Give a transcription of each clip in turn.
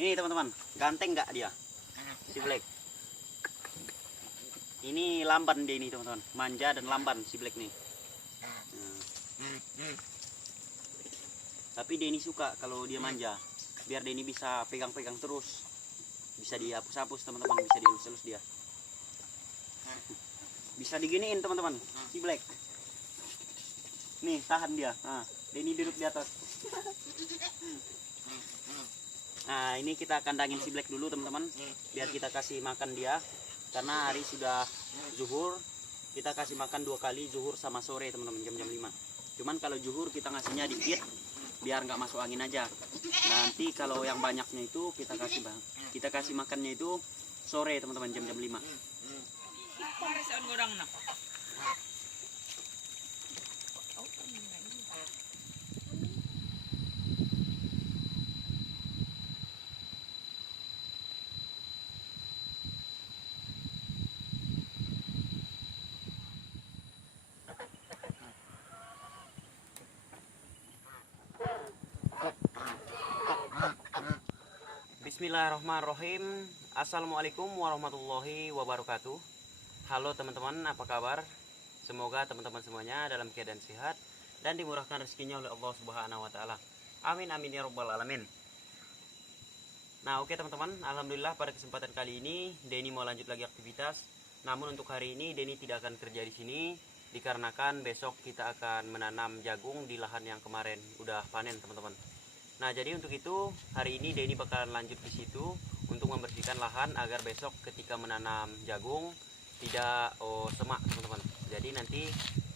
Ini teman-teman, ganteng nggak dia? Si Black. Ini lamban dia ini teman-teman, manja dan lamban si Black nih. Tapi dia ini suka kalau dia manja, biar dia ini bisa pegang-pegang terus, bisa dihapus-hapus teman-teman, bisa dielus-elus dia. Bisa diginiin teman-teman, si Black. Nih tahan dia. Nah, dia ini duduk di atas. Nah ini kita kandangin si Black dulu teman-teman, biar kita kasih makan dia. Karena hari sudah zuhur, kita kasih makan 2 kali, zuhur sama sore teman-teman, jam-jam 5. Cuman kalau zuhur kita ngasihnya dikit, biar nggak masuk angin aja. Nanti kalau yang banyaknya itu kita kasih makannya itu sore teman-teman, jam-jam 5. Bismillahirrahmanirrahim. Assalamualaikum warahmatullahi wabarakatuh. Halo teman-teman, apa kabar? Semoga teman-teman semuanya dalam keadaan sehat dan dimurahkan rezekinya oleh Allah Subhanahu wa taala. Amin amin ya rabbal alamin. Nah, oke teman-teman, alhamdulillah pada kesempatan kali ini Denny mau lanjut lagi aktivitas. Namun untuk hari ini Denny tidak akan kerja di sini dikarenakan besok kita akan menanam jagung di lahan yang kemarin udah panen teman-teman. Nah, jadi untuk itu hari ini Denny bakalan lanjut di situ untuk membersihkan lahan agar besok ketika menanam jagung tidak semak teman-teman. Jadi nanti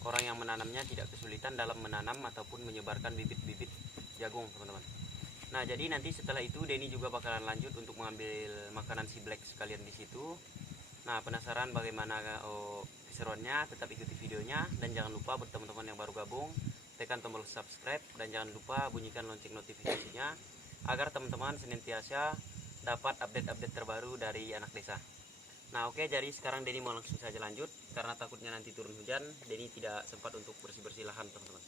orang yang menanamnya tidak kesulitan dalam menanam ataupun menyebarkan bibit-bibit jagung teman-teman. Nah, jadi nanti setelah itu Denny juga bakalan lanjut untuk mengambil makanan si Black sekalian di situ. Nah, penasaran bagaimana keseruannya? Tetap ikuti videonya dan jangan lupa buat teman-teman yang baru gabung tekan tombol subscribe dan jangan lupa bunyikan lonceng notifikasinya agar teman-teman senantiasa dapat update-update terbaru dari anak desa. Nah, oke, jadi sekarang Denny mau langsung saja lanjut karena takutnya nanti turun hujan, Denny tidak sempat untuk bersih-bersih lahan teman-teman.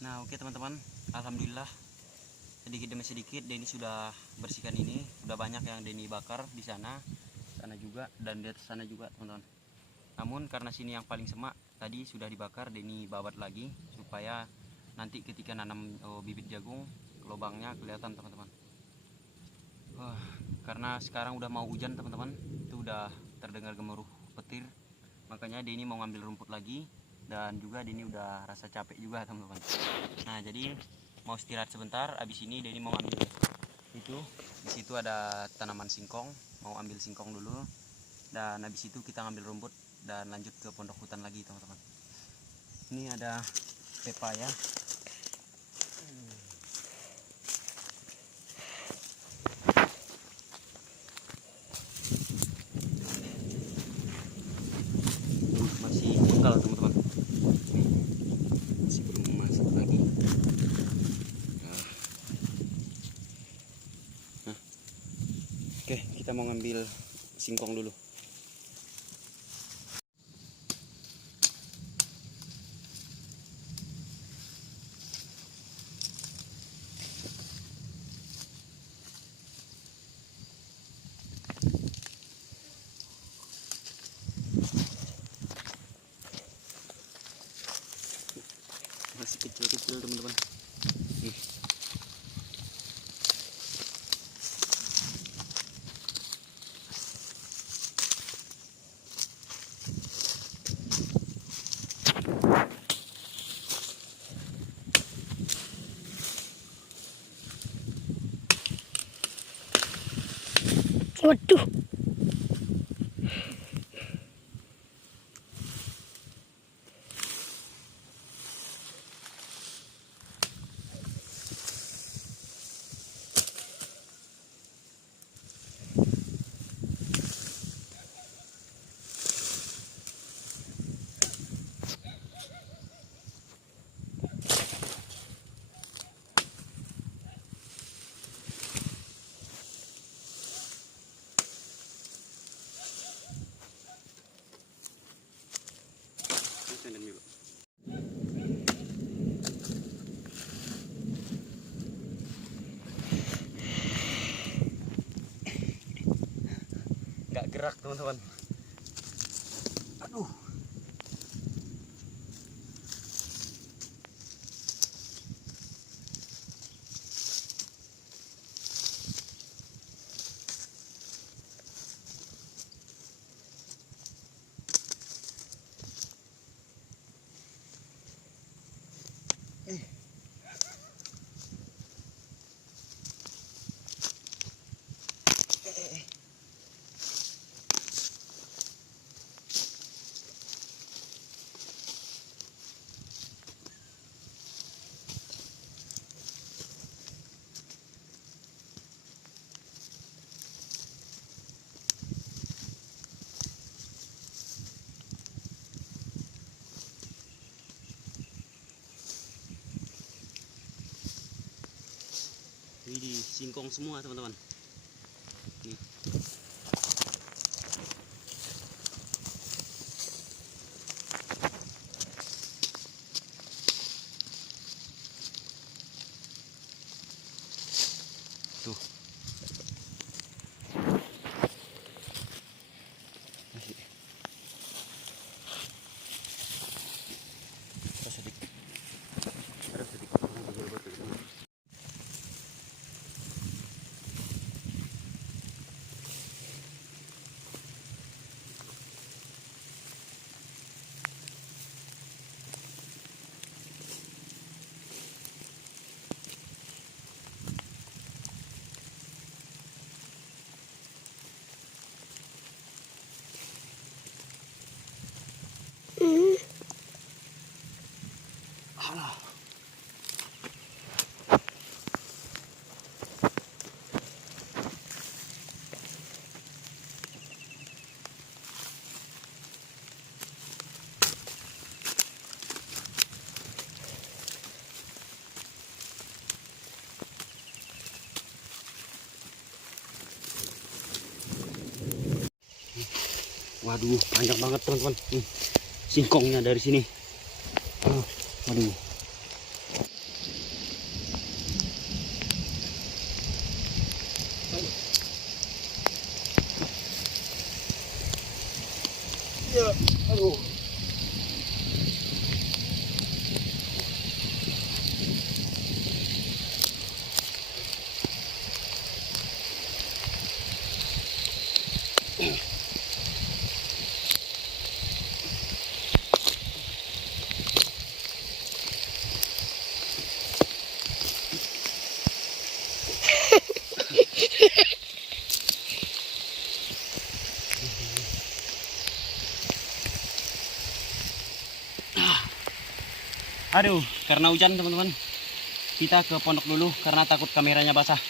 Nah oke teman-teman, alhamdulillah sedikit demi sedikit Denny sudah bersihkan ini. Sudah banyak yang Denny bakar di sana juga, dan di atas sana juga teman-teman. Namun karena sini yang paling semak tadi sudah dibakar, Denny babat lagi supaya nanti ketika nanam bibit jagung lubangnya kelihatan teman-teman. Karena sekarang udah mau hujan teman-teman, itu udah terdengar gemuruh petir, makanya Denny mau ngambil rumput lagi, dan juga Denny udah rasa capek juga teman-teman. Nah jadi mau istirahat sebentar, abis ini Denny mau ambil itu. Di situ ada tanaman singkong, mau ambil singkong dulu, dan habis itu kita ngambil rumput dan lanjut ke pondok hutan lagi teman-teman. Ini ada pepaya. Masih menggal teman-teman, masih belum masuk lagi. Nah. Oke, kita mau ngambil singkong dulu. Masih kecil-kecil teman-teman. Waduh. Nggak gerak teman-teman. Aduh. Ini singkong semua teman-teman. Nih. Tuh. Masih. Terus sedikit. Terus sedikit. Alah. Waduh, panjang banget teman-teman. Singkongnya dari sini. Waduh. Aduh, karena hujan teman-teman, kita ke pondok dulu karena takut kameranya basah.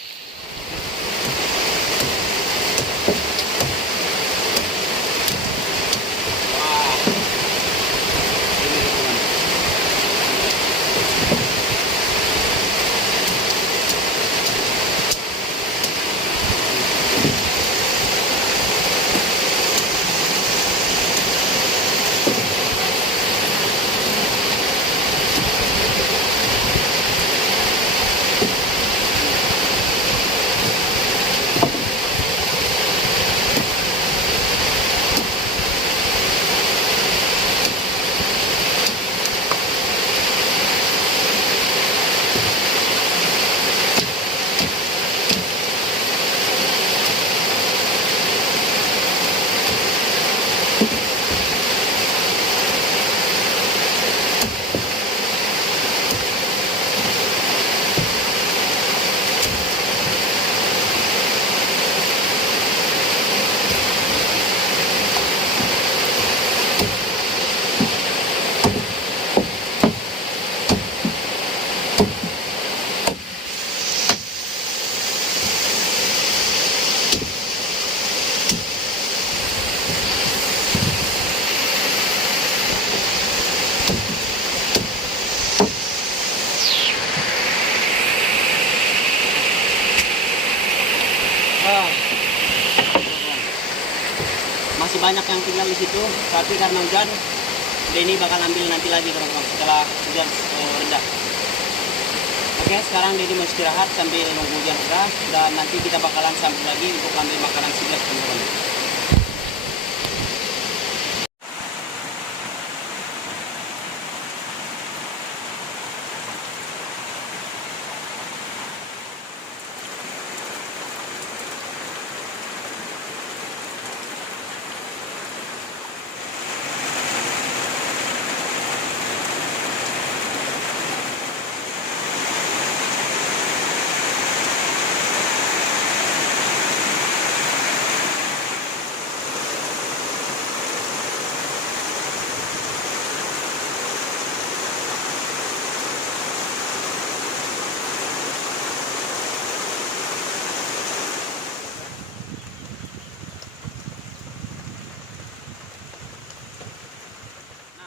Masih banyak yang tinggal di situ, tapi karena hujan, Denny bakal ambil nanti lagi teman-teman setelah hujan reda. Oke, sekarang Denny mau istirahat sambil nunggu hujan reda, dan nanti kita bakalan sambung lagi untuk ambil makanan siblek teman-teman.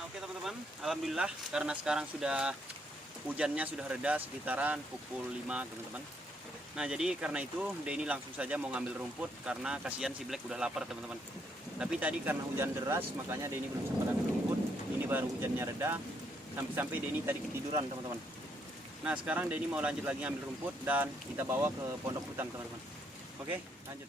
Oke teman-teman, alhamdulillah karena sekarang sudah hujannya sudah reda sekitaran pukul 5 teman-teman. Nah jadi karena itu Denny langsung saja mau ngambil rumput karena kasihan si Black udah lapar teman-teman. Tapi tadi karena hujan deras makanya Denny belum sempat ambil rumput. Ini baru hujannya reda, sampai-sampai Denny tadi ketiduran teman-teman. Nah sekarang Denny mau lanjut lagi ngambil rumput dan kita bawa ke pondok hutan teman-teman. Oke lanjut.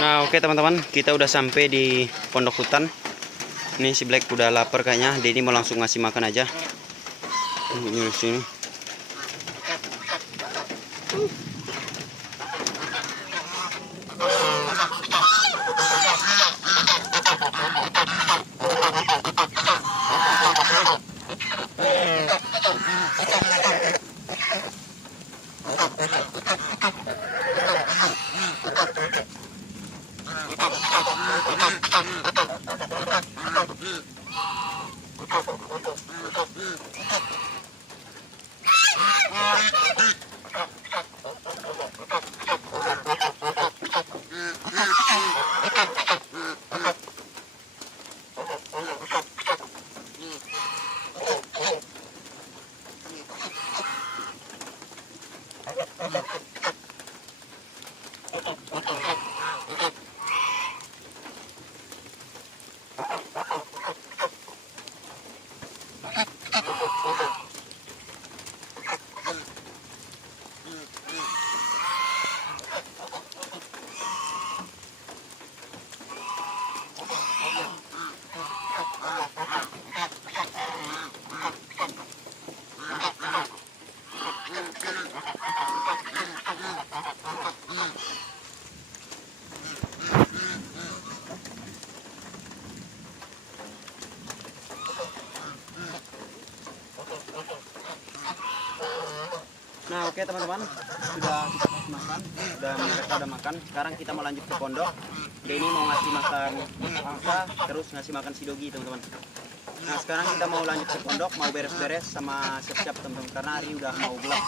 Nah, oke teman-teman, kita udah sampai di pondok hutan. Ini si Black udah lapar kayaknya. Dedi mau langsung ngasih makan aja. Ini di sini. Nah, oke teman-teman, sudah kita kasih makan, mereka udah makan. Sekarang kita mau lanjut ke pondok. Denny mau ngasih makan angsa, terus ngasih makan si Dogi, teman-teman. Nah, sekarang kita mau lanjut ke pondok, mau beres-beres sama siap-siap teman-teman, karena hari udah mau gelap.